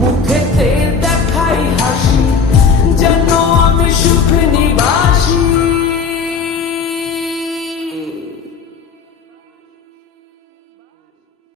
mujer.